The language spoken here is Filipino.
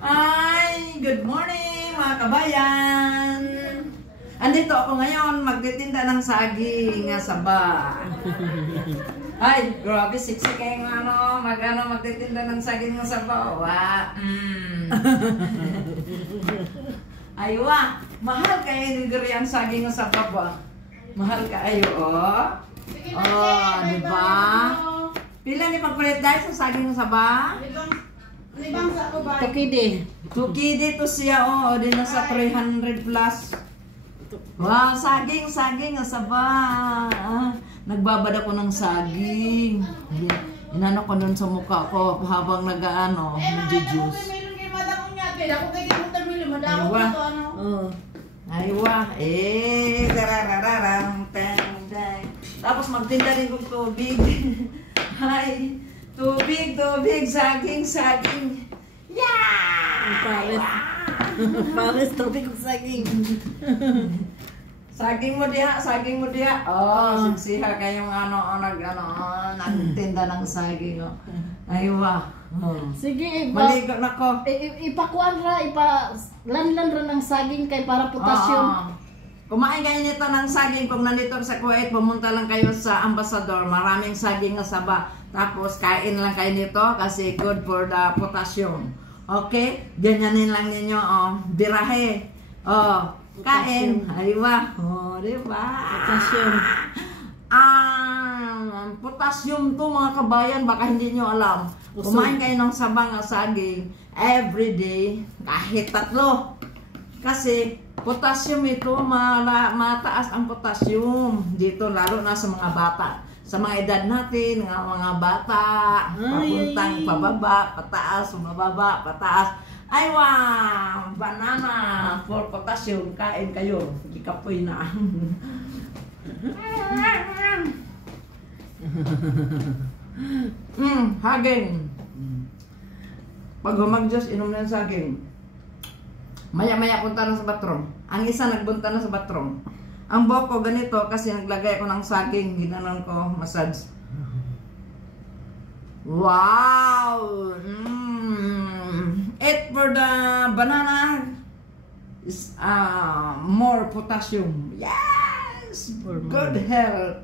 Ay, good morning mga kabayan. Andito ako ngayon magtitinda ng saging nga saba. Ay, grabe sexy kayo magtitinda ng saging nga saba. Ay, mahal kayo nigiri ang saging nga saba ba? Mahal kayo, oh. Oh, di ba? Pila ni pagkulit dahil sa saging nga saba? Tukidi. Tukidi to siya, oh. Di na sa 300 plus. Wow, saging ang saba. Nagbabad ako ng saging. Inano ko nun sa mukha ko habang nag-ano, nag-juice. Aywa. Dararararang, tang. Tapos magtinda rin kong tubig. Ay, tubig, saging. Yeah! Pares tubig kong saging. Saging mo diha. Oh, siha kayong nagtinda ng saging. Oh. Aywa. Sige, maligo na ko. Ipakuan ra, lanlan ra ng saging kay para potassium. Kumain kayo nito ng saging kung nandito sa Kuwait, pumunta lang kayo sa Ambassador, maraming saging na saba. Tapos kain lang kayo nito kasi good for the potassium. Okay? Ganyanin lang ninyo, oh. Birahe. Oh, kain. Aywa. Oh, diba? Potassium. Potassium to mga kabayan, baka hindi nyo alam. Kumain kayo ng sabang na saging everyday, kahit 3. Kasi potassium ito, mataas ang potassium dito, lalo na sa mga bata. Sa mga edad natin, mga bata, papuntang pababa, pataas, pababa, pataas. Ay, wow! Banana for potassium. Kain kayo. Ikapoy na. Haging. Pag humag-Diyos, inom na yung saging. Maya-maya punta na sa bathroom. Ang isa nagbunta na sa bathroom. Ang buhok ko ganito kasi naglagay ako ng saging. Ginanon ko, massage. Wow! Eat for the banana is more potassium. Yes! Good health.